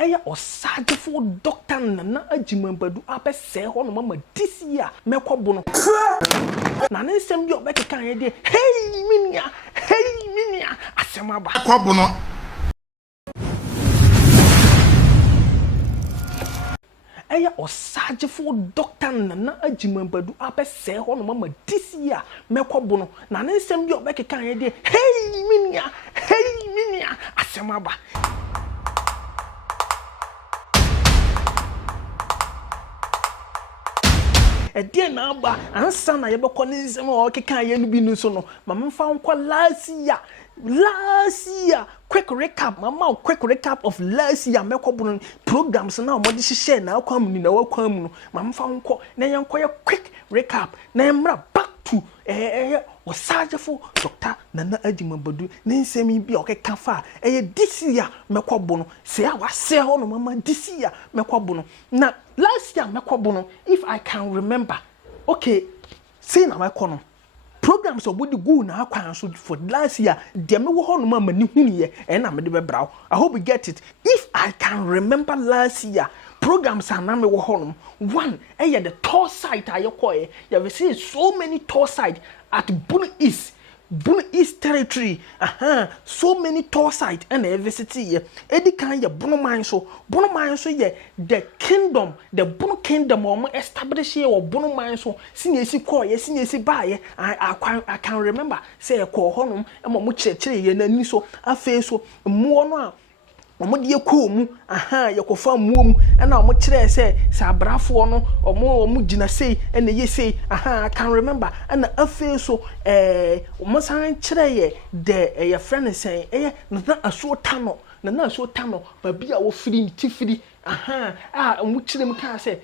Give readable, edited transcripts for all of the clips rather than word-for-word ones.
Eya osagefo doctor Nana Agyeman Badu apese ho no mama this year mekọ Bono na ne nsem bi obekeka ye de hey minia asem aba akọ Bono eya osagefo doctor Nana Agyeman Badu apese ho no mama this year mekọ Bono na ne nsem bi obekeka ye de hey minia asem aba Ede na aba ansa na yebekọ nsem o keka ye no bi no so no mama fa nkọ last year quick recap mama quick recap of last year mekọ Bono programs na mo de hye na akwam ni na wakwam no mama fa nkọ na ye nkọ ye quick recap na ye mra back to osagefo Dr. Nana Agyeman Badu na nsem bi o keka fa this year mekọ Bono se awa se ho no mama this year mekọ Bono na last year mekọ Bono if I can remember okay say na mekọ no programs obodi go na akwan so for last year dem me wo ho no mama ni huniye na me de bebraw I hope you get it if I can remember last year programs are na me wo ho no one the tour site ayekoye you have seen so many tour site at Bono East territory so many tour site and university ye edi kan ye Bono man so ye the kingdom the Bono kingdom o establish here or Bono man so sinesi call ye sinesi ba ye I can remember say call honum e mo chire ye nani so afa so mo no a omo de ekọ mu yekofa muom na omo kire se abrafo no omo gina sei na ye sei I can remember na afa so omo san kire ye de ye friend say na aso tano ba bia wo firi tifiri omo kire mu kan se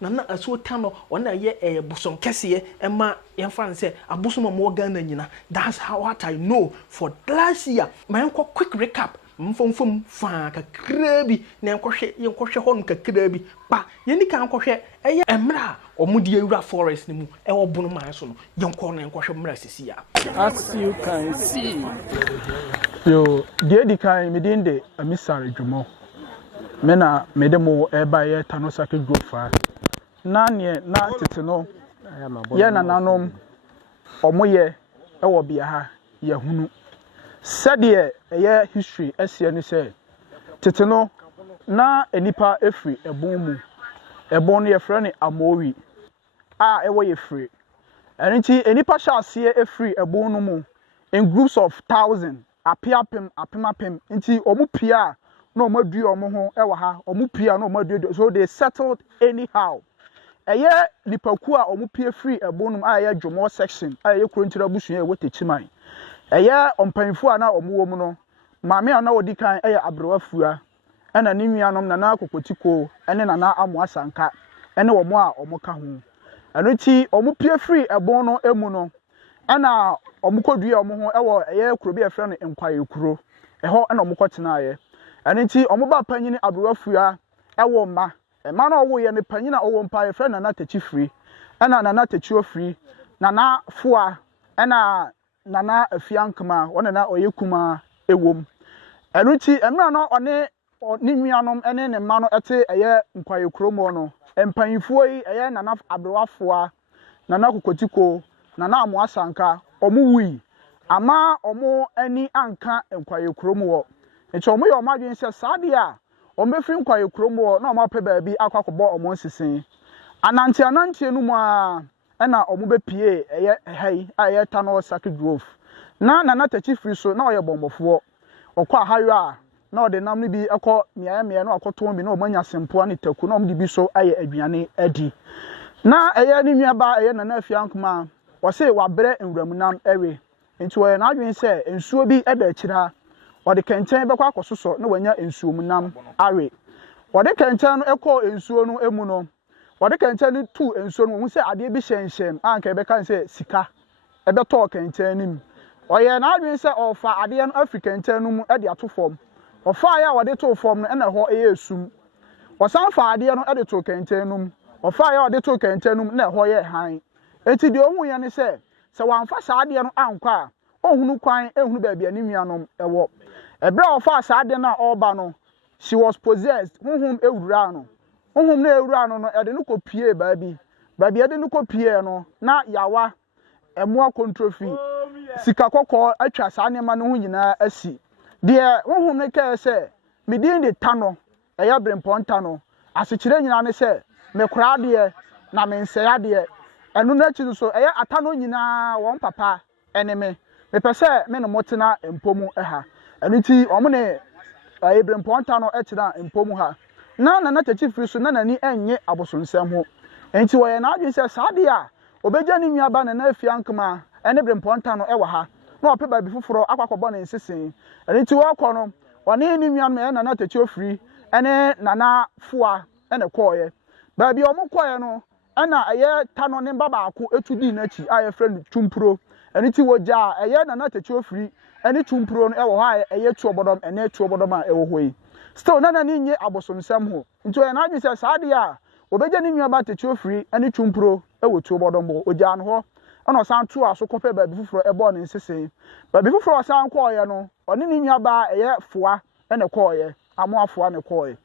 na aso tano ona ye bosom kese ma ye fan say abosom mo Ghana nyina that's how what I know for last year my quick recap mfomfom fa kakra bi na yenkohwe ho kakra bi pa yeni kan kohwe emra omudi ewura forest ni mu wo Bono man so no yenko na yenkohwe mra sisi ya as you can see yo di kan me din de amisare dwumo me na me de mo eba ye tanosake grofa na ne na tete no ye na nanom omoye wo bia ha ye hunu sade eye history asia ni say tete no na enipa efri ebon mu ebon no ye frɛ ne amowi ewo ye free enti enipa sha ase efri ebon no mu in groups of 1,000 apem enti omu pia na omadu omo ho ewo ha omu pia na omadu so they settled anyhow eye lipaku a omu pia free ebon no eye dwomo section eye krontira busu e wotechiman eye ompanfo a na omuwo mu no maame a na wodi kan eye abrewafua ena ne nuanom na na kokotiko ene na na amoasanka ene wo mo a omoka ho eno ti omu pie free ebon no emu no ena omukodua omo ho ewo eye kuro bi efre no enkwaye kuro eho ena omukotena ye eno ti omuba panyini abrewafua ewo ma ema na owo ye ne panyina owo mpa efre na na tachi free ena na na tachi ofree na na foa ena nana afiankama wona na oyekuma ewom enuti emra no one ni nuanom ene ne ma no ete eye nkwaye kromo no empanyifuo yi eye nana abrewafoa nana kokotiko nana amoasanka omuwi ama omo ani anka nkwaye kromo wo echo omo ye omadwen se saade a omefri nkwaye kromo wo na omo pe baabi akwakobo omo nsisen anantie no mu a ena omo be pie eye aye tano sake grove na tachi free so na oye bombofo okwa hayo a na ode nam ni bi ekọ miaya na akoto bi na omanya sempo ani taku na omdi bi so aye aduane adi na eye ni nuaba eye na afiankuma wo se wa bre enwuramunam ewe nti wo na adwen se ensuo bi eda akira ode kenten bekọ akososo na wanya ensuo munam awe ode kenten no ekọ ensuo no emu no wade kenten ni tu ensuo no hu se ade bi hyenhyem anka ebe kan se sika ebe to kenten nim oye na adwen se ofa ade no Africa kenten no mu ede ato form ofa ya wade to form no ena ho eye esum osan fa ade no ede to kenten no mu ofa ya wade to kenten no mu na ho ye han enti de ohun ye ne se wanfa sa ade no ankwa a ohunu kwan ehunu ba bia ni nuanom ewo ebre ofa sa ade na oba no she was possessed honhom ewura no honhom na ewura no e de no kopie baabi e de no kopie no na yawa emoa controfi sika kokko atwa saa nema no ho nyina asi de honhom ne kae se me din de tano eya bremponta no asekire nyina ne se me kora de na me nsaya de enu na chi so eya atano nyina won papa eneme me pese me no motena empomu ha enu ti omo ne bremponta no etira empomu ha na tachi firi so na nani enye abosonsem ho enti wo ye na adwen se saa de a obeja ni nwa ba na afia nkama ene bremponta no ewa ha na ope ba bi fufuro akwakobo na nsesen enti wo kọ no one ni nwa me na tachi ofiri ene nana foa ene koye ba bi omo koye no ana aye tano ne baba ako etudi na chi aye friend chumpro ene ti woja aye nana tachi ofiri ene chumpro no ewo ha aye tuobodom ene tuobodom a ewo hoyi still nana ni nye abosonsem ho nti o na adwen se saa de a obeja ni nwa ba tachi ofiri ene chumpro ewo tuobodom bo oja no ho ana san tu aso kope ba bi fufuro ebo ne nsesen ba bi fufuro san koye no one ni nwa ba aye foa ene koye amo afoa ne koye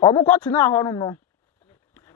omo kwatena honom no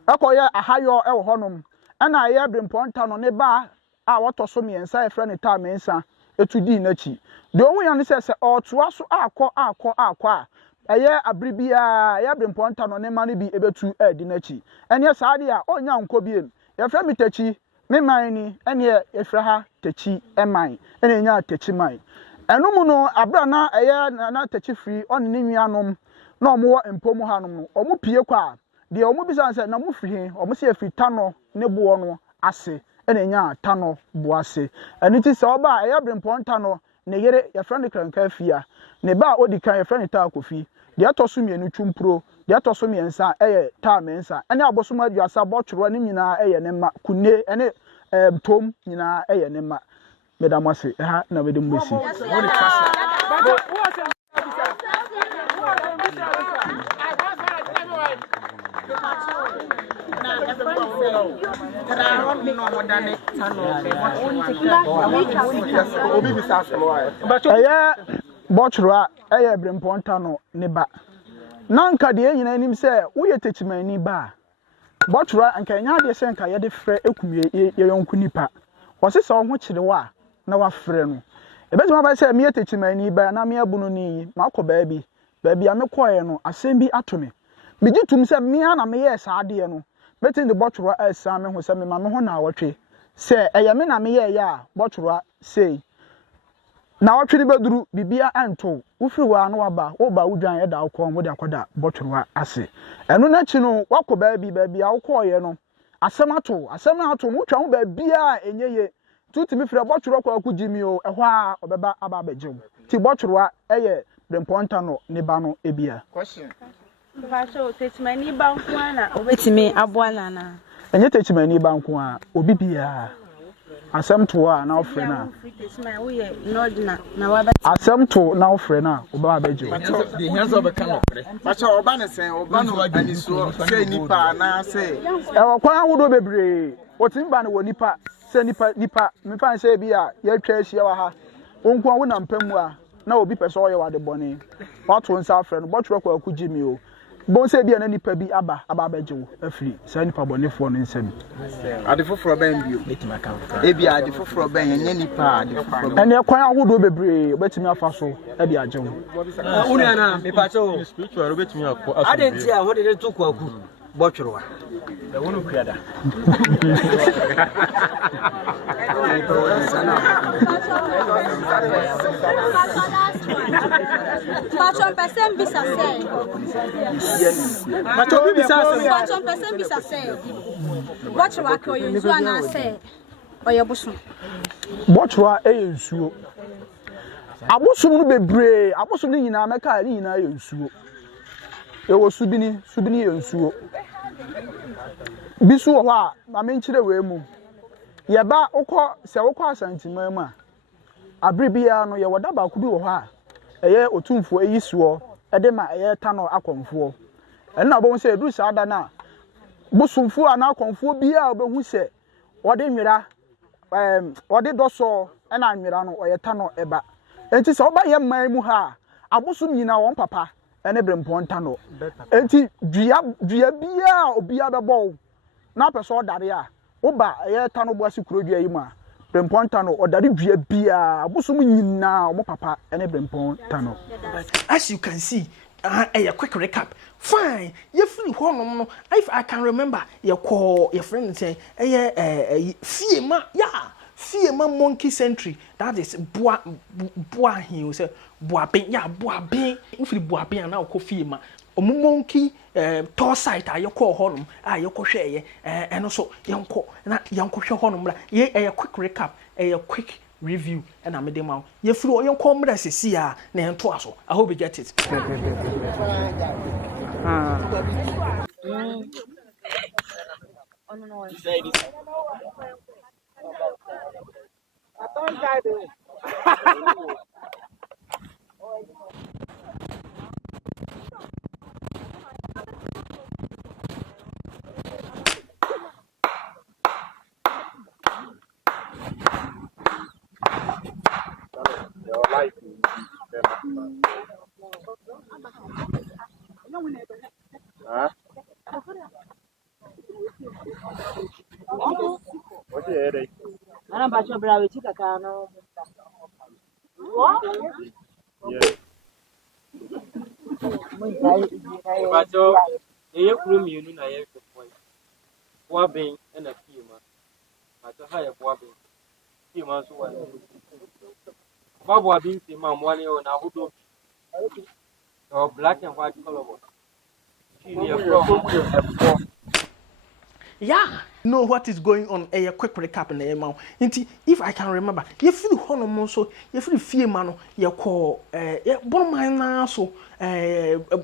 akoye ahayo ewo honom ana aye bremponta no ne ba a wotoso miensa efre ne ta mensa etudi nachi de ohun ya ne se otoa so akọ a aye abribia aye bremponta no ne ma ne bi ebetu edi nachi ene saade a onya nko biem yefre mi tachi me man ni ene yefre ha tachi eman ene nya tachi man enum no abra na aye na tachi free on ne nwianom na omo empomu hanom no omo pie kwa de omo bisa se na mo firi omo se afiri tano ne bo no ase ene nya tano bo ase eni ti se oba aye bremponta no ne yere ya friend kranka afia ne ba odi kan ya friend ta kofi de atoso mienu twumpro de atoso miensa eye ta mensa ene aboso aduasa botworo ne nyina eye ne ma kunne ene tom nyina eye ne ma medamase ha na medem besi botchura eye bremponta no ne ba nanka de nyina nim se wo ye techimani ba botchura anka nya de se nka ye de frɛ ekumie ye yonku nipa wose se wo ho kyere wa na wa frɛ no ebetima ba se me ye techimani ba na me abunu ni makɔ baabi a me kɔɛ no asɛm bi ato me bigitum se me ana me ye saade no betin de botchura asa me ho se me ma me ho na awotwe se eye me na me ye ya botchura sei na watwiri beduru bibia anto ufiri wa no waba wo ba wudwan ye da akọ mo de akoda botwerwa ase eno na chi no wakọ baabi a wokọ ye no asem ato mo twa ho baabia enyeye tutimi firi botwerwa kwa akugimi o ehọ a obeba aba abejem ti botwerwa eye bremponta no ne ba no ebia question ba so techimani ba nko na obetimi aboala na enye techimani ba nko a obi bia asem to a na ofre na asem to na ofre na oba abejo the hands of a canopy macha oba ne sen oba no ani so say nipa na say e wakwan awodo bebre otimba ne wo nipa say nipa me fan say bi a ye twa ahia wa ha onkwan wo na mpamu a na obi pese oye wa de bone wato nsa afre no botwere kwa akugimi o bon say bi na nipa bi aba abejo afiri say nipa bonefo no nsem ade foforo ben bio betima kan e bi ade foforo ben yenye nipa ade foforo ene kwan ahodo bebre betimi afa so e bi ajewo uni ana me pa cho spiritual betimi akọ aso ade ntia ho de to kwaku botwerwa e wono kuada Bachon person bisa say. Bachon bisa say. Botwerwa ko yinzu ana say. Oye busu. Botwerwa nsuo. Abosu no bebre, abosu no nyina meka ni nyina nsuo. E wo subini nsuo. Bisu ho a ma menkyere we mu. Ye ba se wokọ asantima mu a abribia no ye woda ba ku bi wo ho a eye otumfo eyisuo ede ma eye tano akonfo ena bo se edu sa ada na busumfo ana akonfo bia obehu se wode nwira wode doso ena nwira no oye tano eba enti se oba ye man mu ha abusum nyina won papa ene brempon tano enti dua bia obia bebo na peso dare a oba ye tano bo asikuro dua yi ma brempon tano odare dua bia abusum nyina omo papa ene brempon tano. As you can see, a quick recap. Fine, you feel no. If I can remember, your call your friend saying, Fiema, yeah, Fiema monkey century. That is boa he will say, boa ben, yeah, boa ben. If you boa ben now, Fiema. Monkey tour site your call honum, your crochet, and also young crochet honum. A quick recap, a quick review, and I'm a demo. You flew your comrades, see, na and twasso. I hope you get it. What's the headache? I don't know about you, Chica. What? But you room you know, I have the point. Wobbing and a few months. But a higher wobbing. Few months away. Bob Wabbing, the mom, 1 year now, who do black and white color. Yeah, know what is going on. A quick recap in the amount. If I can remember, you feel honor so you feel fear man, you call Bono so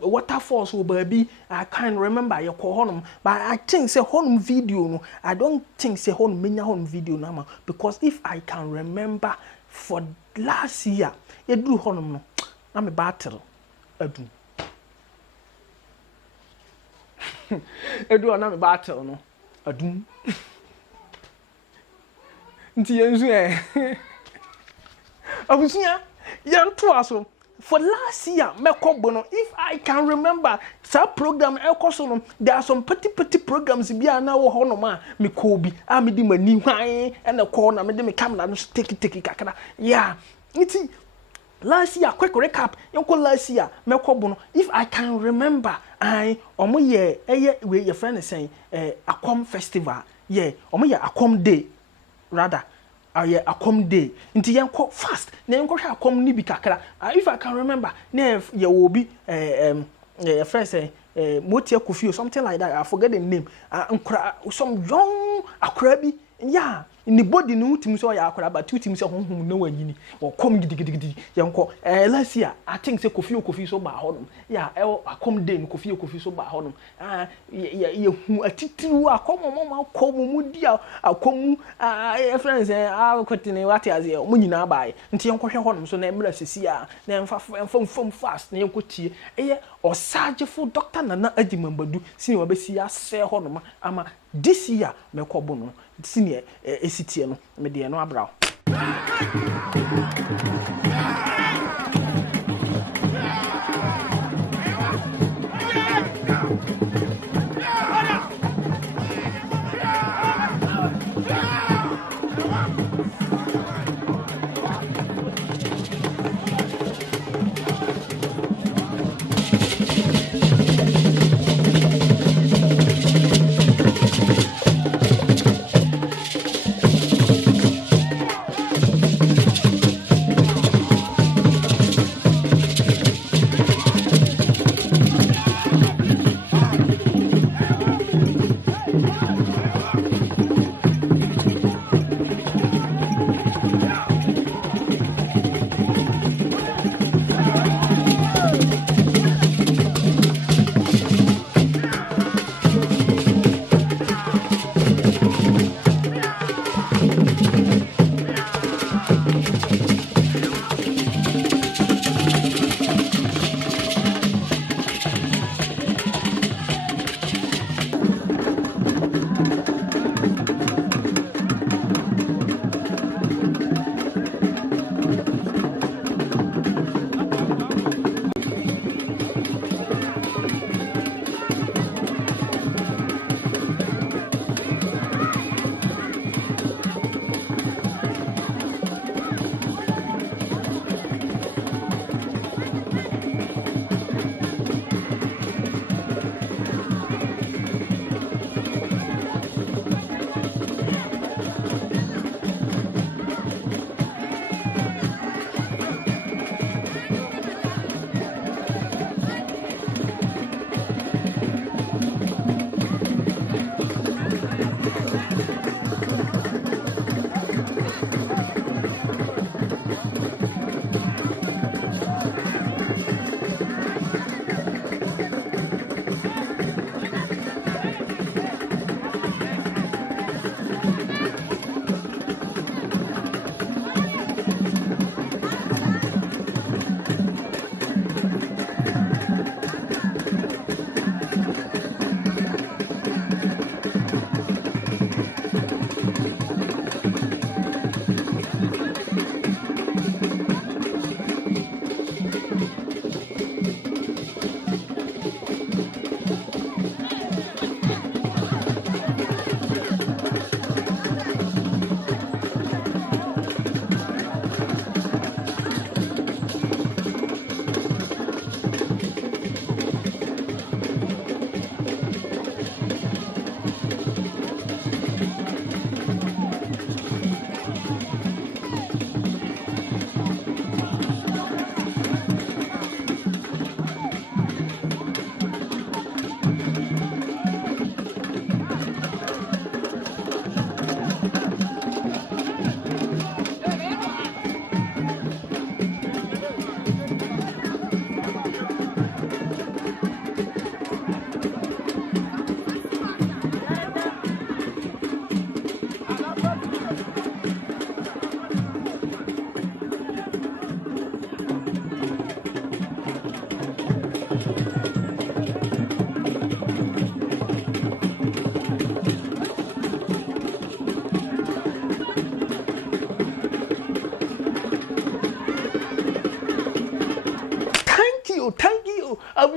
waterfalls will be. I can't remember your call honum, but I think say honum video. No, I don't think say honum many honum video now because if I can remember for last year, you do honum no. I'm a battle. Edu na me battle no. Adum nti yenzu abusunya yanto aso for last year meko Bono. If I can remember some program ekoso no, there are some petty programs bia na wo ho no ma me ko bi a me di mani hwan e na ko na me de me camera no take kakra yeah nti last year quick recap yanko last year meko Bono. If I can remember omo ye we your friend is saying akom festival yeah omo ye akom day rather yeah akom day nti yanko fast na yanko hwa akom ni bi kakra if I can remember na ye will be your friend say Motia Kofi or something like that. I forget the name. Some young akrabi yeah in the body no team so ya akwara but two teams no wanyini or come gidigidi yanko last year I think say Kofi so ba honum yeah akom day no Kofi so ba honum ye hu atitiru akom mama akom mu dia akom friends kwetine wate aze mo nyina bae nti yanko hwe honum so na emra sesi a na emfa fast na yanko tie osagefo Dr. Nana Agyeman Badu sini wabesi ase honum ama this year meko Bono senior esitie no me de no abraw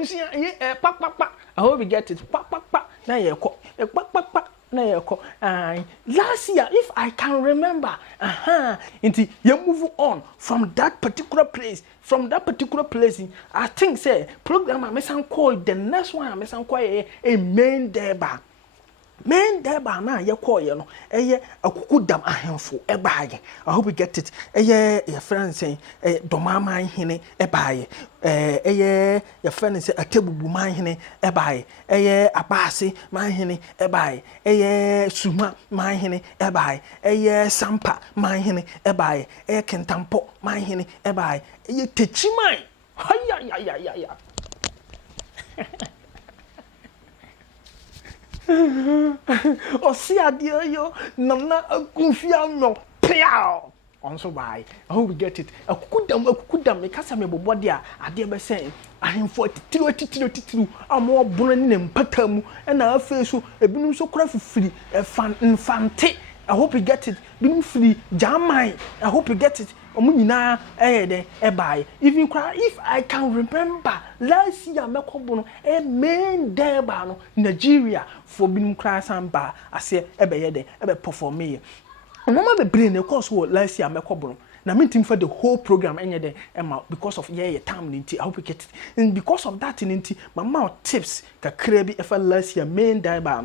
I hope we get it. Now you call. Last year, if I can remember, you move on from that particular place. I think say program I must call the next one I must call a main deba. Men there by now, you call you know, a cuckoo dam a handful, a bag. I hope you get it. Your friend saying, Domama hine, a buy. Your friend say, a table my hine, a buy. A basi, my hine, a buy. Suma, my hine, a buy. Sampa, my hine, a buy. Kentampo, my hine, a buy. A teach mine. Hiya. Oh, see, I dear yo, Nana, a goofy no, pow. Also, by I hope we get it. A could damn, because I'm a body. I dare be saying, I am 42. I'm more burning and patam, and I feel so a been so craft free, a fan infante. I hope you get it. Been free, jamai. I hope you get it. Omuna buy. Even cry if I can remember last year Bono a main deba Nigeria for being cry samba. I say ebe perform me. Mama be brain of course what last year Bono. Now meeting for the whole program any because of time ninti. I hope you get it. And because of that ninti, mama tips ka krebi efa last year main deba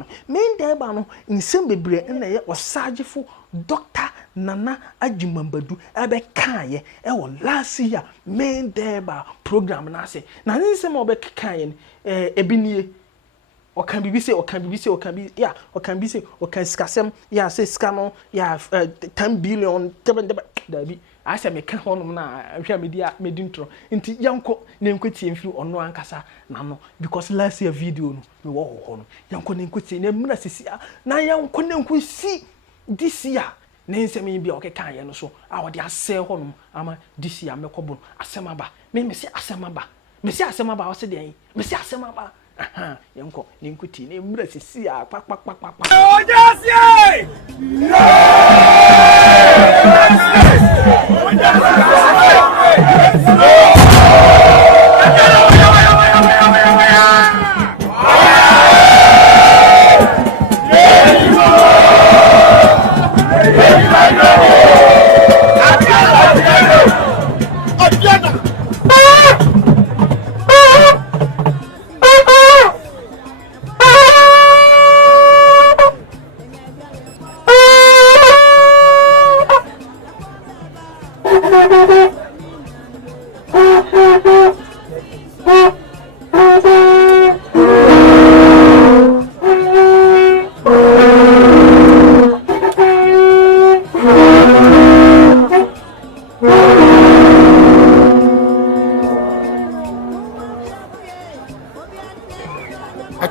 no in same be and was surgical Dr. Nana Agyeman Badu ebe kaye last year main deba program na say na nse mo be kaye ebini or can be say skasem say scano 10 billion dabi I say me kan honom na ahwa media medintro nti yanko na enkweti emfi ono ankasa na no because last year video no me wo ho no yanko na enkweti na mura sisia na yanko na enkwesi this year na nsem bi okeka ye no so a wo de asɛ honom ama this year mekobo asemaba me se asemaba wo se de me se asemaba yanko na enkweti na mura sisia pa ojasie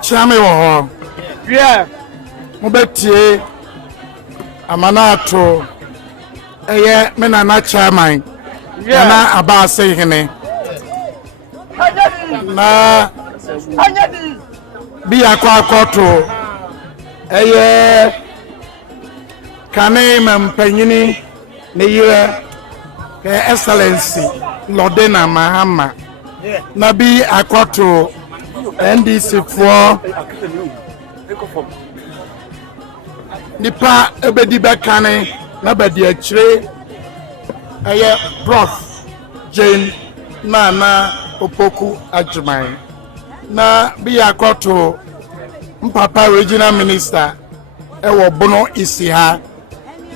Chame wo yeah mobeti amanato eye me na chairman na abase hene na bi akwakoto eye kane mampanyini ne yire excellency Lordena Mahama na bi akwato NDC for nipa ebedi bekane na bedi achire eye prof Jane Nana Opoku Agyeman na bi akoto mpapa regional minister ewo Bono isi ha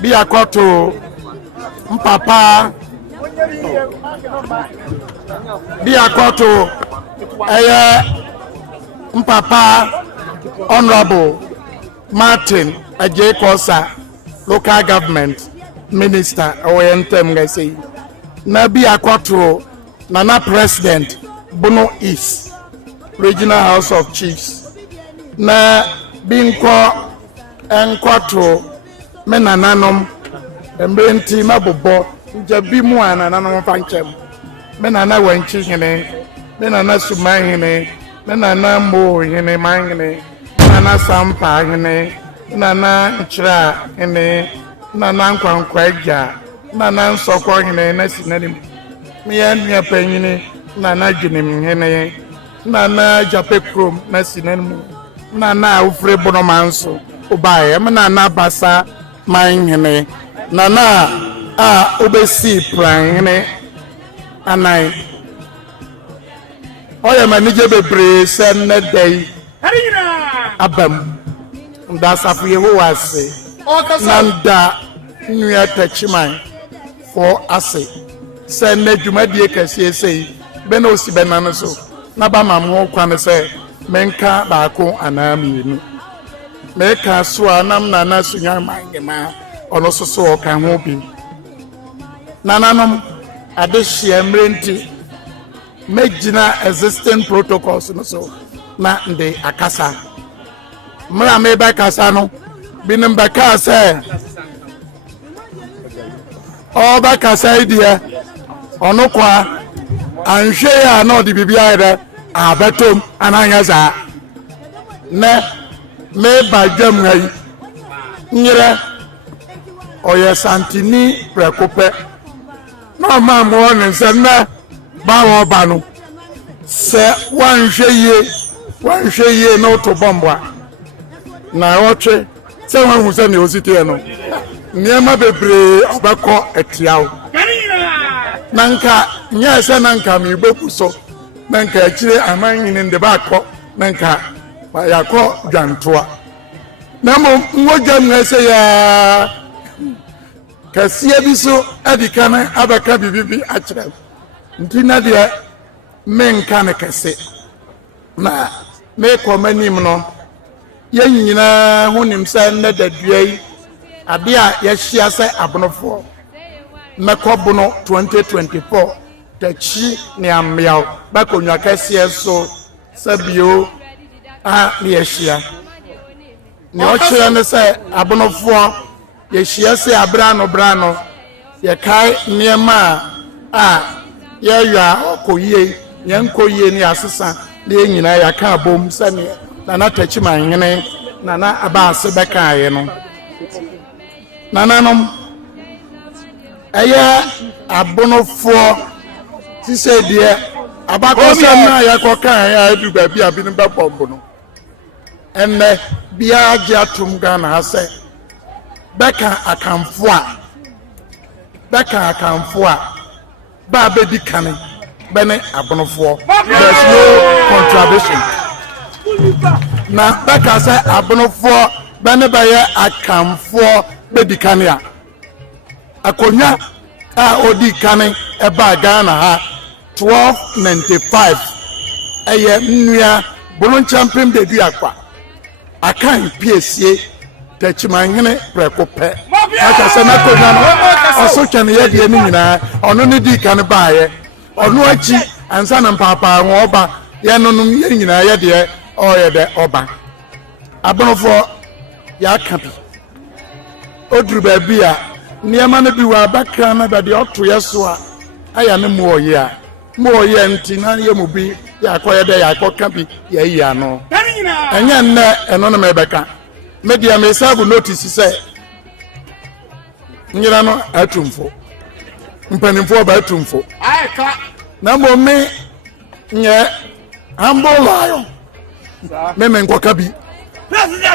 bi akoto mpapa bi akoto eye mpapa Honorable Martin Agyeman local government minister oyentem ga say na bi akwatro Nana president Bono East regional house of chiefs na binko enkwatro menananom embrenti mabobo jabi mu anananom fanchem menana wanchi hene menana suman hene menana mo hene mangene menana sampa hene menana nchira hene menana nkwankwa agya menana nsokwo hene na sinanim meya nua panyini menana dwenem hene na Jape Chrome na sinemu na ufre Bono manso ubaye na basa mainhene na obesi prangene anai oya manije bebre sen na dai abam nda safu Yehowa ase nanda nua tachiman for ase sen na dwumadie kase sei be na osi benano so na ba mam ho kwan se menka baako anamienu meka so anam na sunya mangema ono so oka ho bi nananom adehye mrenti mejina existing protocols no so na nde akasa mra me ba kasa no binim ba kasa o ba kasa idea ono kwa anhwe ya na odi bibia ire abetom ananya za ne me ba dwam ngai nyire oye santini prekope no ma mo ne senna ba wo ba no se wanhwe ye no to bomba na woche se wan hu se ne osite no niema bebre obako etiawo nanka nya se nanka mi beku so nanka akire amanyin nde ba akọ nanka ba yakọ dwantoa na mo nwogam na se ya kasia bi so adika na abaka bibibi akire ntina de menka ne kase na me komanim no yanyina hunim sa na daduai ade a yahia se abonofo mekobono 2024 tachi ne amyaw bakonwa kase so sabio a ne yahia ne ochire ne se abonofo yahia se abrano ye kai niema a ya okoyie yankoyie ni asesa ne nyina ya ka bom sane na tachi manhene na abase bekaye no nananom aya abonofo ti se de abakosa na ya kokan ya du ba bia bi nba bombo no enne bia age atum Ghana ase beka akamfo a ba be di kane bene abonofo there's no contradiction na beka say abonofo bene ba ye akamfo be di kane a akonya a odi kane e ba Ghana ha 1295 eye nnua Bono champion de du akwa akan piesie tachimanhene prekope aka se na konya no oso twene ye de ni nyina ono ne di kane ba ye ono achi ansa na papa won oba ye nonum ye nyina ye de oye de oba abonofo ya kapi odru ba bi a niema na bi wa bakra na ba de oto yeso a aya ne moye nti na ye mu bi ya koye de ya kapi ye yi ano enya nne eno na mebeka media me serve notice say nyira no atumfo mpanimfo ba atumfo ayeka na mo me nye humble lion me nkoka bi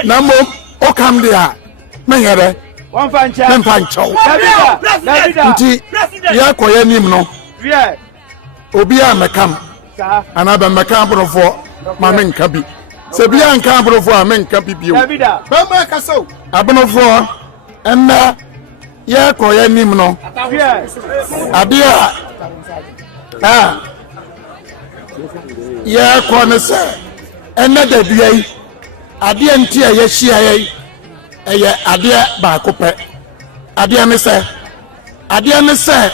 na mo okam dia me here Wamfancha Davida nti ya koye nim no obi a mekam anaba mekam brofo ma me nka bi se bia nka brofo a me nka bi bio baba kaso abnofo enna ya koye nim no ade a ya ko ne se enna da biai ade nti a ya hia yai eye ade ba kope ade ne se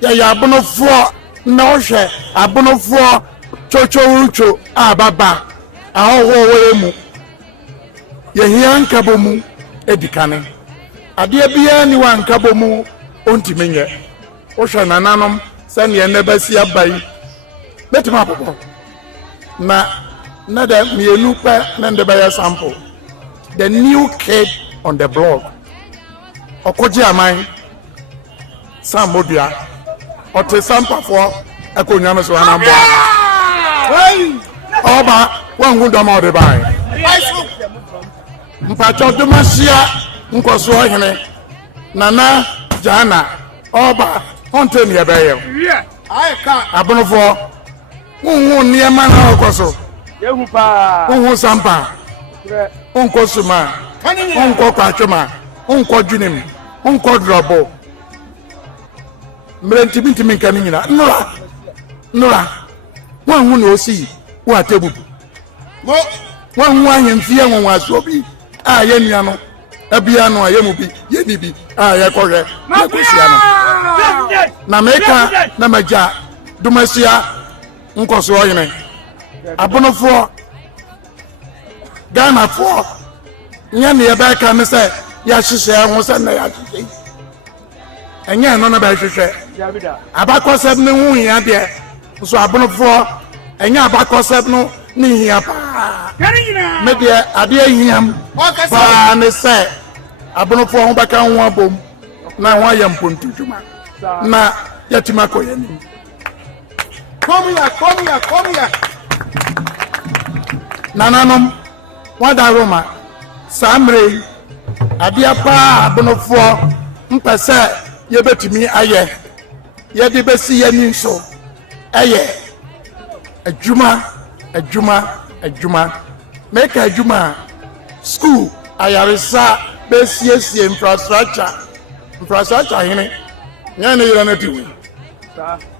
ya abnofo na ohwe abnofo chocho ababa ahowo mu ye hia nkabomu edikane ade bia ni wa nkabomu ontimenye ohwe nananom sane ne basi abai betima popo na da mienu pa na ndeba ya sample the new kid on the blog okoji amai samodua ote sampa for akonya no so anambo Oba one good amount of buy. Mpacho Dumasia Nkoso Hene Nana Jana Oba Honte me abayo. I can't abonofo. Near man Okoso. Yehupa. Sampa. Unkosuma. Unko Kachoma. Unko Junim. Unko Drobo. Mrentibinti Minkanina. Nora. One who knows see what table. One and fear one was Robi. Yeniano. Abiano, Yemubi, Yenibi. Yakore. Nakusiano. Nameka, Namaja. Dumasia. Nkoso oyene abonofo Ghana fo nya ne ba ka ne se ya hihye ho se na ya hihye enya no na ba hihye abakoseb ne hu ya de so abonofo enya abakoseb no ne hia pa me de ade hiam pa ne se abonofo ho baka ho abom na ho ayampontu djuma na yatima koyeni. Come here. Nananum, what a Roma, Samre, Adia pa, Bonofo, Mpasa, Yabet me, aye, Yadibesi, and so, aye, a Juma, make a Juma, school, Ayarisa, best infrastructure, in it, Yana,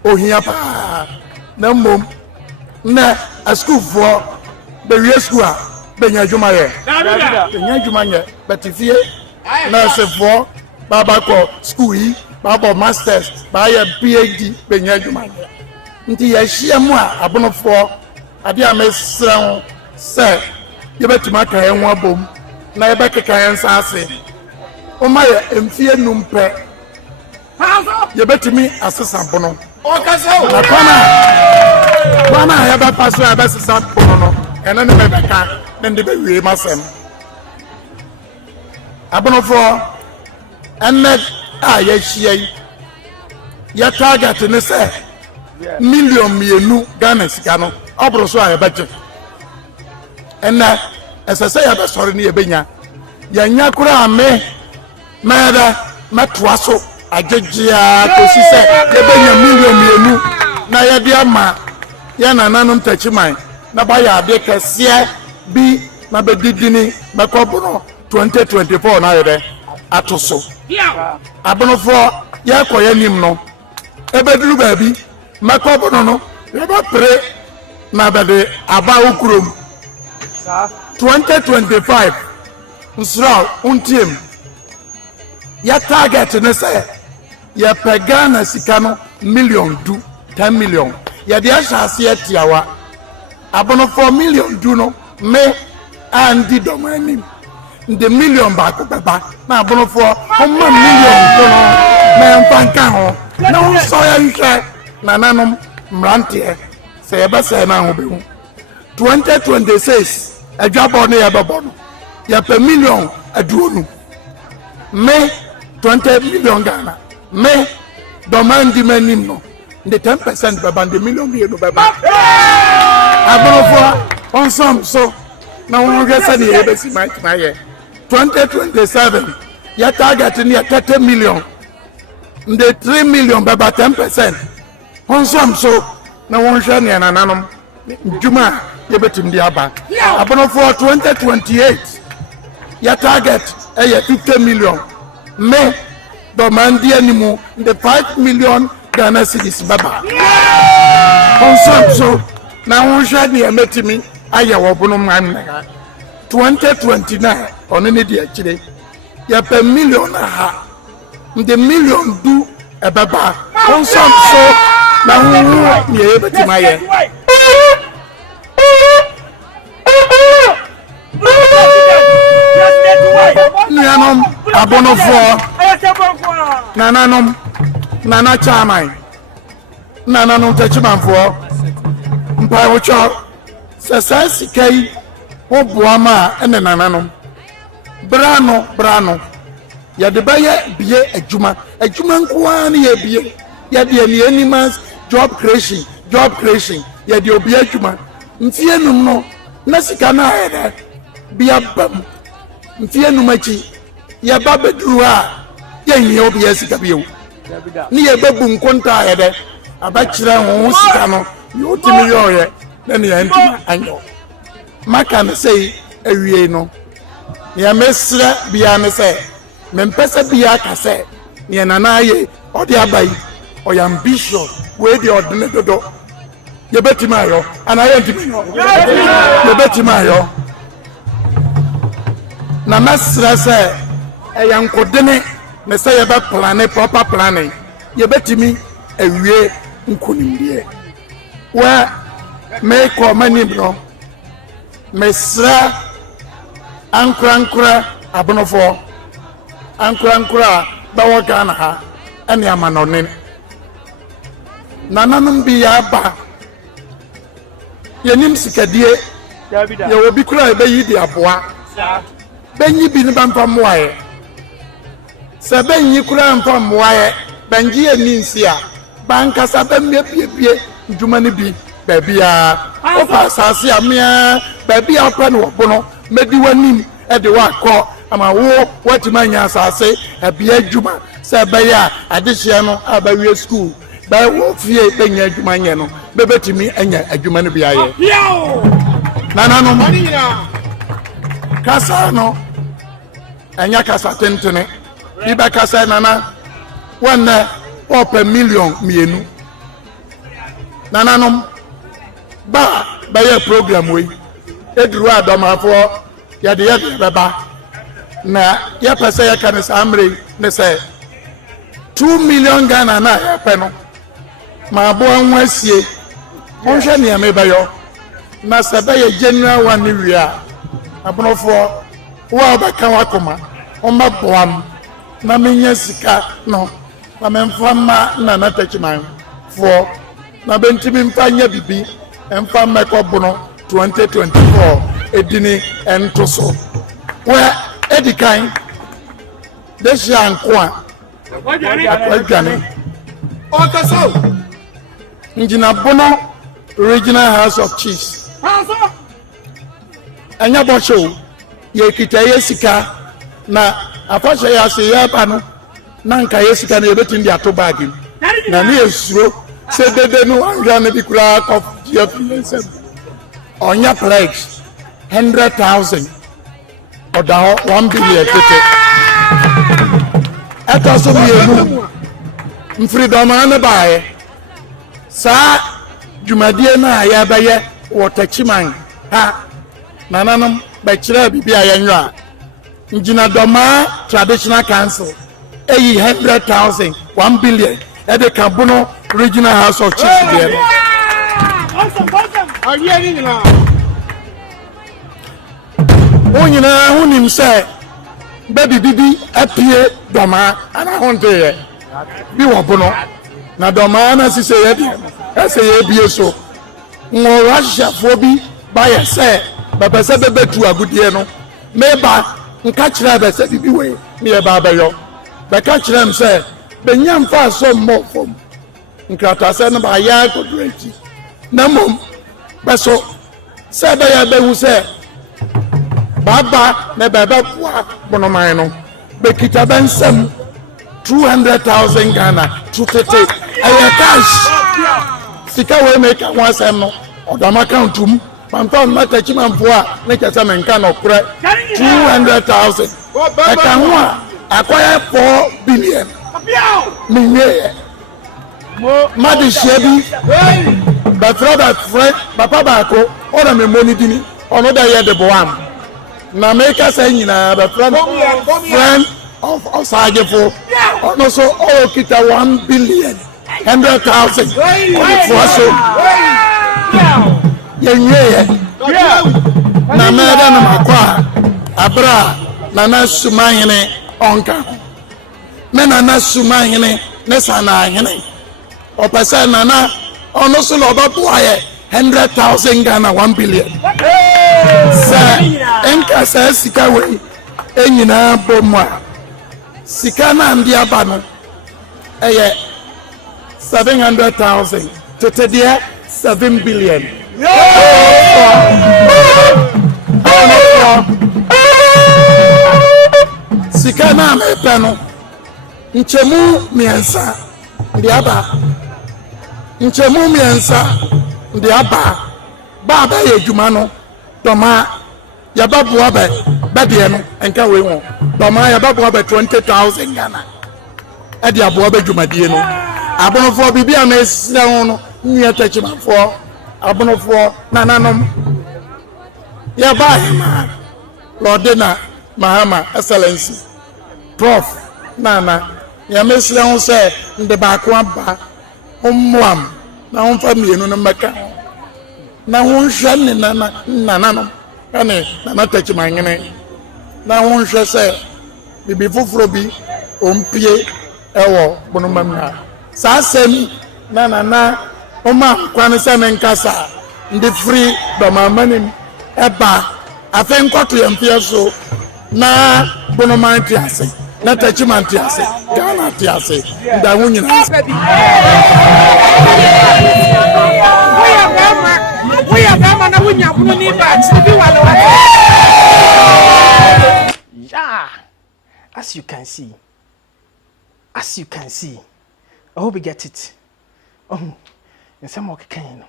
oh, here, no mum, na a school for the real school, Benya Jumaye, but if you nurse for Babako school, Baba masters, by a PhD, Benya Jumaye. Until I share more, abon of 4, I dear Miss Sir, you better make a one boom, never can say, oh my, and fear numpe. You better me as a sample. Kwana heba paso heba sisa pono ene ne beka ne de be masem abonofo enne ya hie ya target ne se million mienu Ghana sika no obro so heba je enne esese ya be sori ne yebenya ya nya kura ame meda metwaso agegea to sise yebenya million mienu na ya dia ma ya na nanum tachiman na ba ya de kese bi na be didini makobono 2024 na yede atoso abonofo ya koye nim no ebeduru ba bi makobono no ya ba pre na be de aba okurom 2025 nsra untiem ya target ne say ya pagana sikano million do 10 million ya de ashase etiawa abono 4 million do no me andi domani the million back baba na abono 4 1 million do no me mpanka ho na so ya nhwe na nanom mrantie se ya ba se na ho be 2026 adwabo ne ya babo no ya per million aduonu me 20 million Ghana me domandi manim no the 10% baba the million no baba abonofo on some so na won get say the ebesi my 2027 ya target near 30 million the 3 million baba 10% on some so na won hwe ne nananom juma ye betim di aba abonofo 2028 ya target 50 million me domandi animu the 5 million Ghana cedis baba so na won hwa ne emetimi aya wo bono man 2029 on ne di akire ya per million ha the million do e baba so na won ye emetima ye Nanom abonofo nana chamai nananom tachimanfo mpa wocho sesasi kai obuama ene nananom brano ya de baye bie adwuma nkoa ne ya bie ya de ani animals job creation ya de obi adwuma mfie num no na sika na ayɛ bia bam mfie num achi ya ba beduru a ya hie obi asika bia ni ye babu nkonta ayɛ abakira ho sika no yo timi yoye na ne ya ntimi anyo maka ne sei awie no ya mesra bia ne sei mempesa bia ka sei ne na na ye odi abai o ya ambitious we di odne dodo ye betima ayo ana ye ntimi ye betima ayo na mesra sei e ya nkodene ne sei ye be plan proper planning ye betimi awie nkunimdie wa me ko mani bro mesra ankra abonofo ankra bawo Ghana ha ene amanone nananum bi ya ba yenim sikadie ye obi kura be yi di aboa benyi bi ne bampa moaye se benyi kura mpa moaye benji eninsi a banka sabemye piepie nduma ne bi babia ofa asase amia babia opa no bono medi wanim e de wakọ ama wo watimanya asase abia adwuma se beya adehye no abawie school ba wo fie benya adwuma nye no bebetimi anya adwuma ne bia ye nananom kasa no anya kasa tentene iba kasa nana wanna opa million mienu nananom ba ye program we eduru adomafo ya de beba na ya pese ya kan samre ne say 2 million Ghana na ya pe no ma bo anwasie onhwe ne me bayo na se be ye general one ni wi a abonofo wa ba kan wakoma o ma boam na menya sika no na memfama na natachiman for na bentimi mfanya bibi emfa mekobono 2024 edini entoso wa edikan desha ankoa akwadwane okaso njina Bono Regional House of Chiefs anya bocho ye kitaye sika na afasha ya se yaba no nanka yesika na yebetim dia to bag na ne esuro se dede no anhwa na bi kura of GFSM onya pledge 100,000 oda 1 billion tete eto so mienu mfreedom ane bae sa jumadie na ya baye wotachiman ha nananom ba kira bibia yanwa njina doma traditional council 100,000 1 billion at the Bono Regional House of Chiefs there. Onyina hunim say baby bibi apie doma ana honte bi wo Bono na doma na sise ye de ese ye bie so ngo rasha fo bi ba ye say baba se bebetu agudie no meba nka kira be se bibi we ne ye ba bayo be ka kira m say benyam fa so mo fom nkrata se no ba ya kodreki na mom be so se be ya be hu se baba na baba kwa Bono man no be kita bensam 200,000 Ghana to tete aya cash sika we make one sem no odama countum pampa matachi mamfo a na kasa menka no kure 200,000 e ka ho a akwaya 4 billion minye madi shebi but brother friend papa bako ona me money dini ono da ye de boam na make us nyina be friend of Osagefo ono so all kita 1 billion 100,000 for so yenye na meda na makwa abra na na sumahene onka me na na sumahene ne sana hene opese na na ono so lo babu aye 100,000 Ghana 1 billion sa enka sa sika we enyina bomwa sika na ndi abano eye 700,000 to 7 billion sika na mepe no nchemu miensa ndi aba nchemu miensa ndi aba baba ye dwuma no doma ya babu abe bade no enka we won doma ya babu abe 20,000 Ghana ade abo abe dwumadie no abonofo bibia na esira ho no nyi tachimafo abonofo nananom ya ba ma lordena mahama excellency prof nana ya mesira ho se nde ba ko aba omwam na ho famienu no meka na ho hwe ne nananom ane nana tachimangene na ho hwe se bibi foforo bi ompie ewo bonomamna sa semi nana oma kwane se menkasa ndi free do mamanim eba afen kwato yampia so na bonomanti ase na tachimanti ase Ghana ti ase nda hunyina we are bama na wunya bunu ni ba bi wale Yeah, as you can see, I hope you get it. Oh, and some more kind,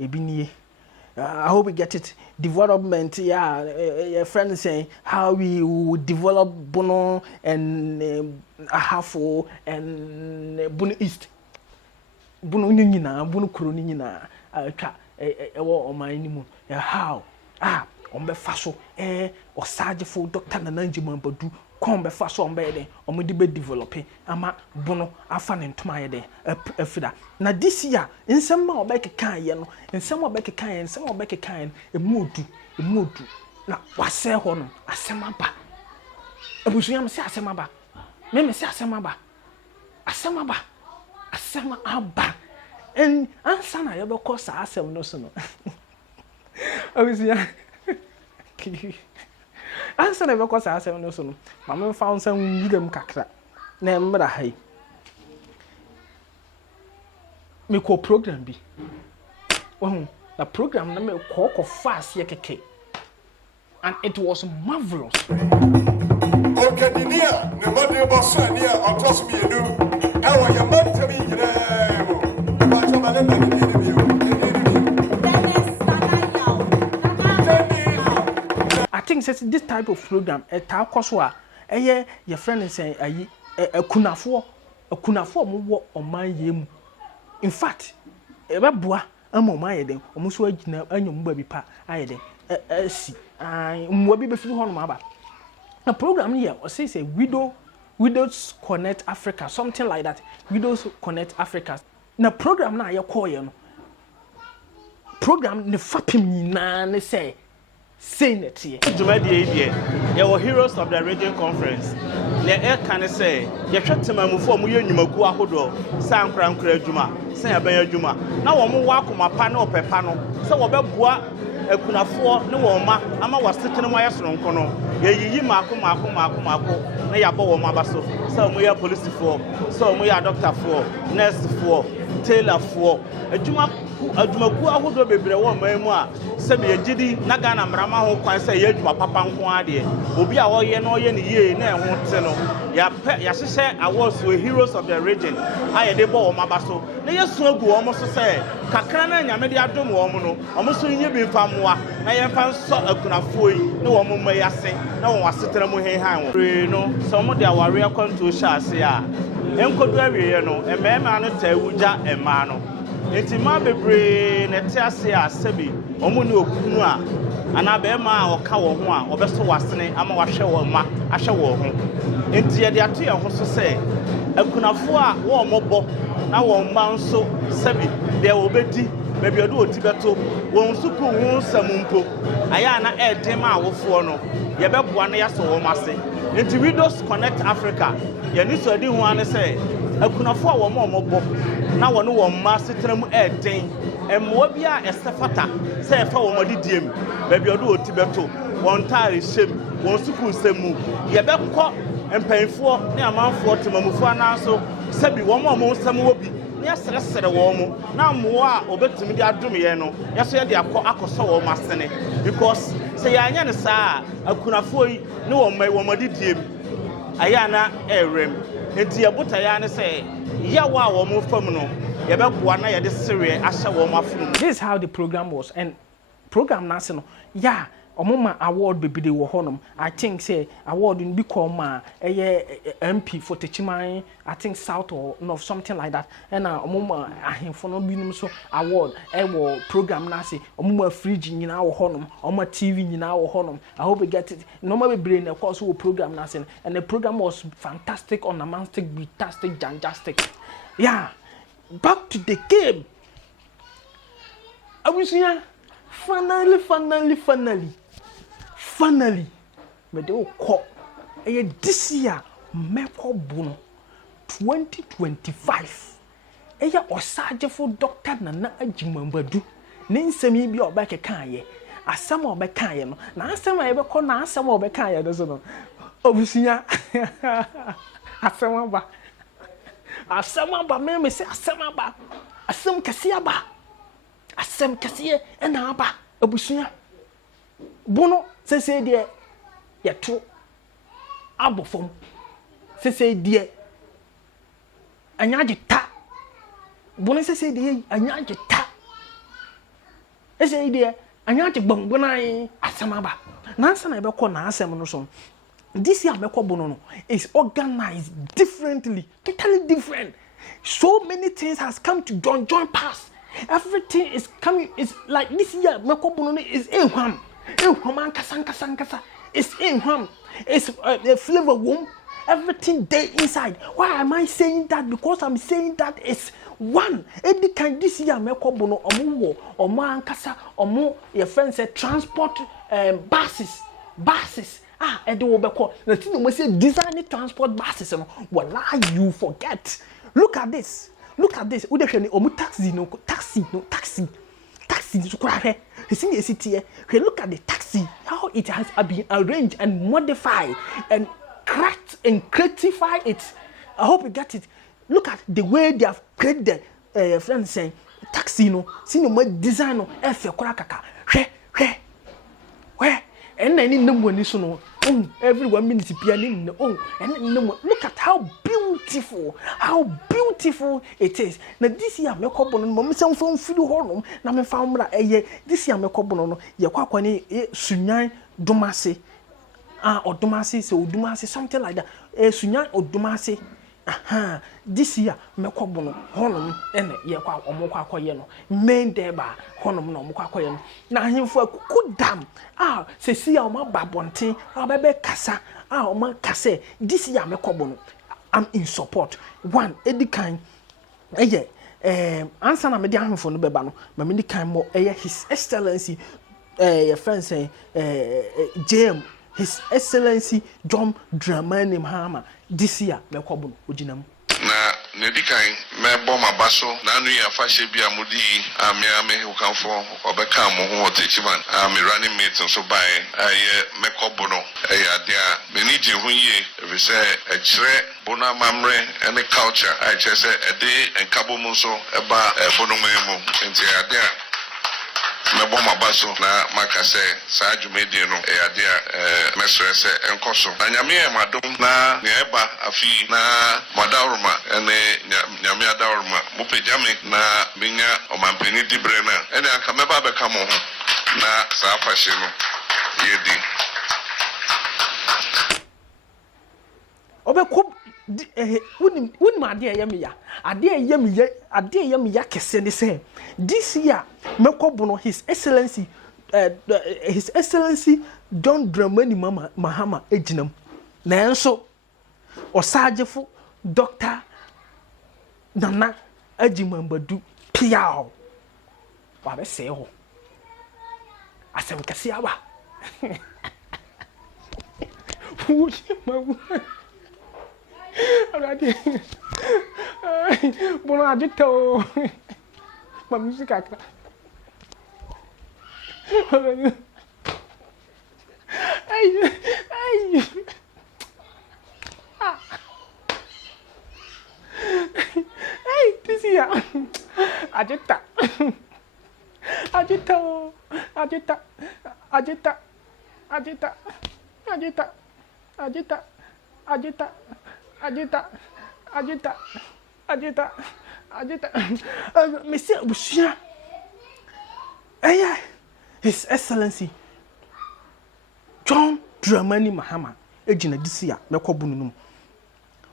I hope you get it. Development, yeah. Your friend is saying how we will develop Bono and Ahafo and Bono East. Bono Nina, Bono Kuronina, or my name. How? On be faso or surgical doctor na Agyeman Badu come be faso on be on be developing ama Bono afan ntoma ye de afida na this year in some ma obeke kan ye no in some obeke kan some obeke kan emodu na wase ho no asemaba abusuya me se asemaba me se asemaba asema aba en ansa na ye be ko sa asem no so no abusuya answer never cause I say no so. Mama found some yidem kakra. Na mbra hai. Me ko program bi. Oh, the program na me ko fast ye keke. And it was marvelous. Okay, dinia, ne made bosso ania otos mi edu. Ewa ya mante mi nyire. Ba to mane na ni bi. I think this type of program koswa your friend is saying kunafo mo wo oman yem. In fact ebeboa ama oman yeden omuso agina anyom ba bi pa ayeden si mwa bi be firi ho no aba. The program here say Widows Connect Africa, something like that. Widows Connect Africa. Na program na ye call ye no. Program ne fapim nyina ne say saying it here. Your Heroes of the Region Conference. The air can say, you shut to my mufo, Muyaku Ahodo, Sam Cram Juma, Say Abaya Juma. Now I'm walk my panel per panel. So about Bois, a Kunafo, no Woma, Ama was sitting in my restaurant. Ye Mako, Nayabo Mabaso, so we are police for, so we are doctor for, nurse for, tailor for, a Juma. Adumaku ahodo bebre wo manmu a se be agidi na Ghana mrama ho kwan se ye aduma papa nko ade obi a wo ye no ye ne ye na ehwo te no ya hyehyɛ awards for Heroes of the Region aye de bo wo mabaso na yesu agu wo mo so se kakra na nyame de adom wo mo no wo mo so nye bi famoa na ye fa nso akunafo yi ne wo mo mayase na wo wasetera mo henhan wo no so mo de aware akwanto hye ase a enkodu awie no emema no ta wuja ema no enti ma bebre na te ase a sebi omo ne okunu a ana be ma oka wo ho a obeso wasene ama wahwe wo ma ahwe wo ho enti ye de ato ye ho so se akunafo a wo mobo na wo ma nso sebi de obedi bebi odo oti beto wo nsuku ho samumpo aya na eden ma awofo no ye beboa na yaso wo mase enti Widows Connect Africa ye ni so adi ho ane se akunafo a wo mobo na wono wo ma setram eden emmo bia esefata se efa wo modi diem bebi odo oti beto won tare shem won suku semu ye bekọ empanfo ne amanfo temamufo anaso sebi wo mo nsem wo bi ne yɛsrɛsrɛ wɔn mo na mmoa a obetumi de adom yɛn no yɛso yɛde akɔsɔ wɔn asene because sɛ yɛanyɛ ne saa a akunafoɔ yi ne wɔn adidie mu ayɛ ana ɛrem enti yɛbotaeɛ ne sɛ yawa a wɔn fam no yɛbɛboa na yɛde sereɛ ahyɛ wɔn afunu. This is how the program was, and program nase no yeah omoma award bebide wo honom. I think say award in become MP for Techiman, I think South or North, something like that. And omoma ahemfo no binum so award ewo program nase omoma fridge nyina wo honom, omoma TV nyina wo honom. I hope you get it. Normal brain of course wo program nase, and the program was fantastic, ornamentic, fantastic, jantastic. Yeah. Back to the game. I was here. Finally, me de ko this year meko Bono 2025 osajefo Dr. Nana Agyeman Badu ne nsemi bi obeke kan ye asem obeka ye no na asem ayebeko na asem obeka ye do so no obusia asem aba me se asem aba asem kese aba asem kese e na aba obusia Bono sese de yeto abofom sese de anyaje ta Bono sese de anyaje ta sese de anyaje gbongbonai asem aba nansa na ebekọ na asem no so this year meko Bono no is organized differently, totally different. So many things has come to join pass. Everything is coming. It's like this year meko Bono is enham kasa. It's enham. It's a flavor womb. Everything there inside. Why am I saying that? Because I'm saying that it's one. Any kind this year meko Bono omo omo ankasa omo your friends say transport buses. And they will be called. The thing we say design transport buses. Voila, you forget. Look at this. We don't taxi. Look at the taxi. How it has been arranged and modified and cracked and creatified it. I hope you get it. Look at the way they have created the friends saying taxi. No, see no more design. No, where. And then in the morning, so every 1 minute, piano. And look at how beautiful it is. Now this year, me couple on mommy some phone feel horn. Now me found this year, me couple on your quackony sunyan domasi. Or domasi, so domasi, something like that. Sunyan or domasi. This year, me couple honum and ye qua or moka yeno. Main deba honum no moka yeno. Now him for a good damn. Say see our babonte, our baby cassa, our man casse. This year, me couple. I'm in support. One, Eddie kind. Answer na me dia for no beba no. Ma me kind more His Excellency friend say JM His Excellency John Dramani Mahama this year me kwabo ojinam na nedikan me bom abaso na anu ya fashe bia mudi ame ukanfo obeka mo ho otechiman me running mate nso bai aye me kwabo no ya dia menije hu ye we say e kire bona mamre any culture I just say e de enkabo mu so eba bono memo enti ya dia me bom abaso na makase sa adwumedie no ya dia mesrese enkoso na nyame e madom na ne eba afi na madawruma ene nyame adawruma mo pejame na menya omampani dibre na ene aka meba be ka mo ho na sa afahye no yedi obeko woni ma ade yemi ya kese ne say this year meko Bono His Excellency John Dramani Mahama ejinam na enso osajefo Dr. Nana Agyeman Badu piao wa be se ho asem kese aba Bono adito ma musica akra ay this year Ajita. Ajita. Ajita. Ajita. Ajita. Ajita. Ajita. Ajita. Ajita. Ajita. Ajita. Ajita. Monsieur Bushia. His Excellency John Dramani Mahama ejina disi a mekobu num.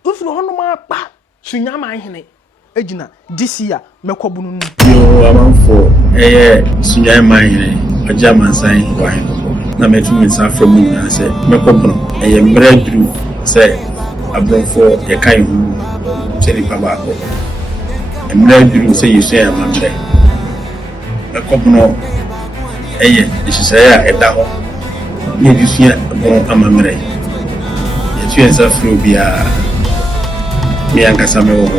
Ofiro hono ma pa sunyama hene ejina disi a mekobu num. Yo amanfo sunyama hene Agyeman san wan na metumi san from na se mekobu no mradru se abronfo ye kan hu se ni baba ko mradru se yesu ya mamre mekobu no isisaya edaho ye dusua bon amamre ye tuenza frobia me ankasa me wo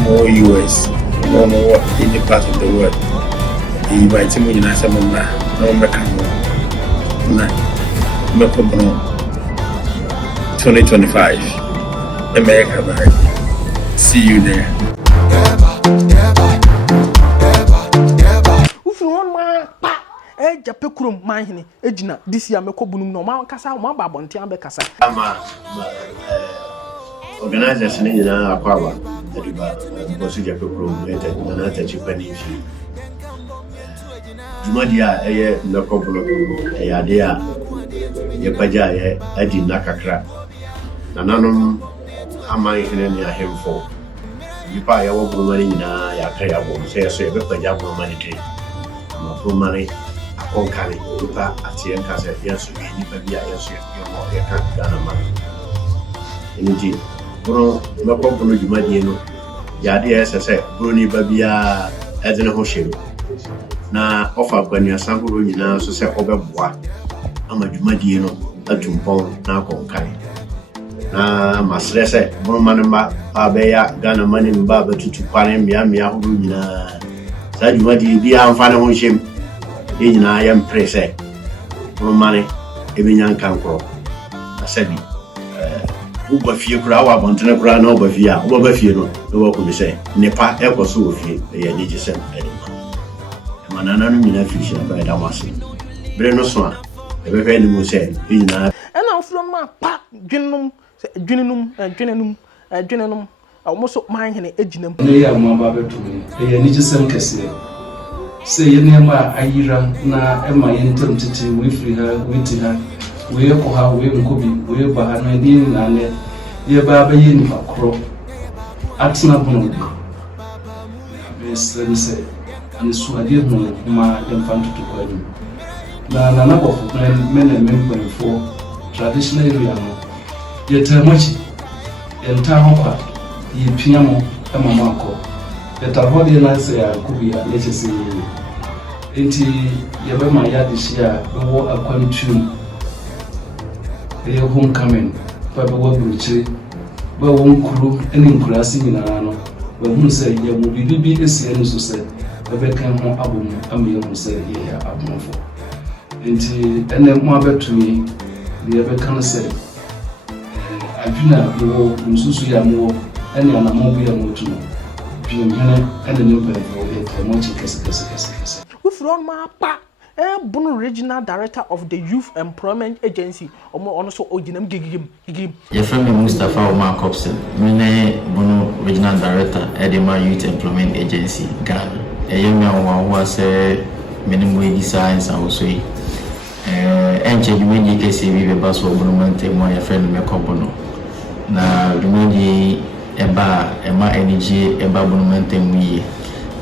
mo US no any part of the world he invite me in asa mama no me kan na me ko bon 2025 America bye see you there. Jape kurom man hene ejina this year mekobu num no ma kasa ma ba bonte an be kasa organizers ni na akwaba ediba bosi jape kurom leta na ta chipani fi jumadia mekobu no ade a ye paja ye adi nakakra nananum amai hene ni ahemfo yipa ya wo bomani na ya kai abo so ye be paja bomani te ma bomani konkane uta atien kase yesu ni babia yesu ye kan Ghana ma enji bro mako bro jumadi no ya de sese bro ni babia edene ho shiro na ofa kwani asankuro nyina so se obeboa ama jumadi no atumpon na konkane na masrese bro manamba abeya Ghana mani mba batutu kwane mia huru nyina sa jumadi bi amfane ho shem ina ya mprese romane ebinya nkankro asabi uba fie kura wa bontene kura na uba fie a uba fie no wo ko bi se nepa ekoso ofie ya ni gisem manana no mina fishi na ba da wase bre no so a ebe fe ni mo se ina na ofro ma pa dwenenum almost man hene ejinam ne ya mo ba betu ya ni gisem kese say yenema ayira na ema yentem tete we free ha we ti ha we ko ha we nkobi we ba ha na ni na ne ye ba ba ye ni fakro atna bono be sense ani suade no ma dem fanto to kwa ni na bofu na men mempo traditional area no ye tamachi enta hokwa ye piamo ema mako ye tarhodi na se ya kubia ye chese enti yabema yadishia bewo akwantum e homecoming fa bewo buruchi bewo nkuru eni nkurasi nyina no be hu se yamu bibibi esi enu so se be kan ho abom ame hu se ye ya abomfo enti ene mo abetumi ye be kan se aduna bewo nsusu ya mo ene anamo bu ya mo tuno bi mene ene ne mpefo ye mo chikese from my pa Bono Regional Director of the Youth Employment Agency ono so oginam gigim your friend Mustafa Omar Kopsen mine Bono Regional Director Edema Youth Employment Agency Ghana young man who say minimum science and also enche jumeji kesi bi be baso Bono mante mo your friend me kobono na jumeji ema energy eba Bono mante mu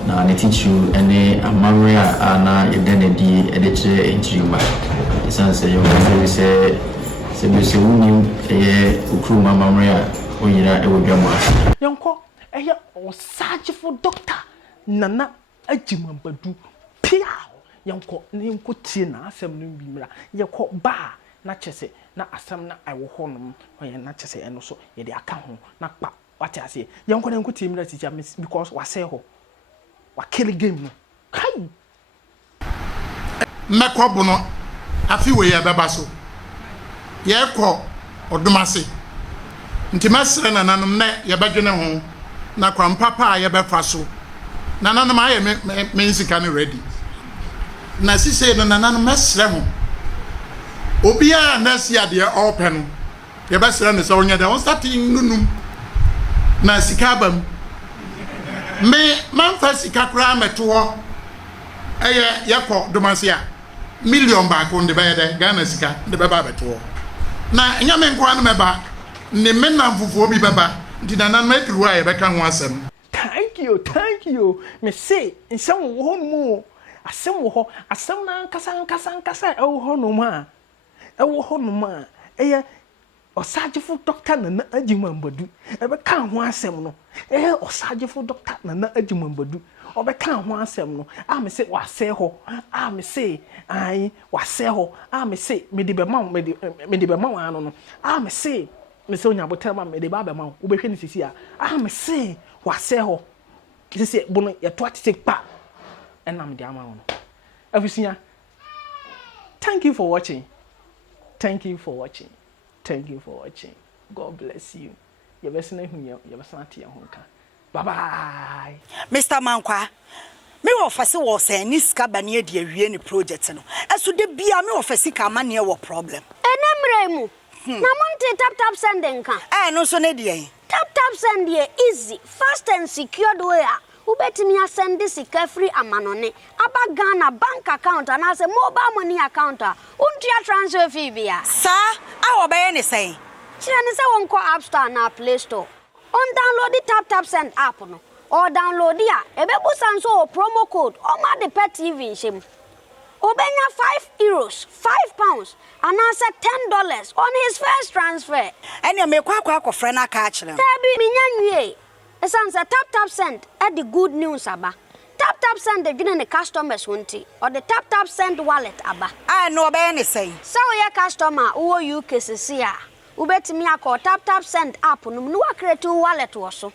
na ne teach you any amaria ana identity editor enchima isanse yo say se wuni ukru amaria oyira ewodwama yanko osagefo doctor nana Agyeman Badu pia yanko ne yanko tie na asem no bi mra yeko ba na chese na asem na awo honom oye na chese eno so ye de aka ho na kpa wate ase yanko ne yanko tie mra teacher because wase ho wa kill game no kai mekobu no afi we ya beba so ye ko odomase nti mesre nananom na ye bedwene ho na kwampapa ye befa so nana no my me sika no ready na si say no nana no mesre ho obia na si ade open no ye besre no so onya de on starting nunum na sika bam me man fa sika kra meto ho eye yakọ domasia million back on the bed Ghana sika de baba beto na nya me nkwa no meba ne menam fufuo bi baba di nana medru a ye beka ho asem. Thank you. Me say, in some one more. A some ho, a some kasa, oh honoma. Oh honoma. Eh, or surgical doctor na Agyeman Badu. Ever can't one sem no. Eh, or surgical doctor na Agyeman Badu. Or be can't one sem no. I me say, what say ho. I me say, I what say ho. I me say, me de be mount, me de be mount, I don't know. I me say, me say, you tell me de baba mount. Ube can see here. I me say, what say ho. Kisi Bono ya twati take pa and I'm the amount. Everything. Thank you for watching. Thank you for watching. Thank you for watching. God bless you. You best know who you best not your honka. Bye bye. Mr. Mankwa. Me offer was saying this cabane de any project no. As to the be me offer sika man near what problem. Enemremu. Na monte tap sending ka. No so ne dey. Tap send here easy, fast and secured way. Ubetimi send this free amanone. Aba Ghana bank account and as a mobile money account. Untia transfer fee bia. Sir, I will buy any say. Chirani say won't call App Store na Play Store. On download the tap send app no. Or download dia. Ebebu sanso promo code. O ma de pet TV shim. Obenya €5, £5, and answer $10 on his first transfer. And you make kwa friend a catch them. Tabi minyanwe. Esansa tap send at the good news aba. Tap send the giving the customers won't or the tap send wallet aba. I know about any say. So your customer who you cases here. Ubet me a call tap send app no create wallet also.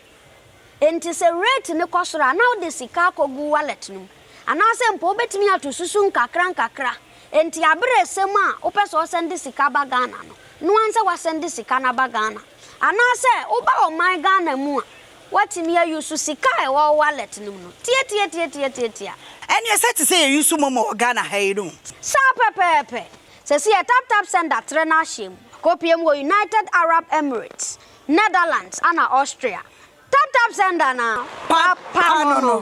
And it's a rate in the cost now the Sikako wallet no. And I say, Pobet me to Susun kakra. And Tiabre Sema, Opes send this Sikaba Ghana. No answer was send this Sikana Bagana. And I say, Oba my Ghana mua. What in here you Susikai or wallet no. Tia. And you said to say you sumo Ghana Haydu. Sapa pepe. Says here tap send that Renashim. Copium United Arab Emirates, Netherlands, and Austria. Tap send now. Papa no.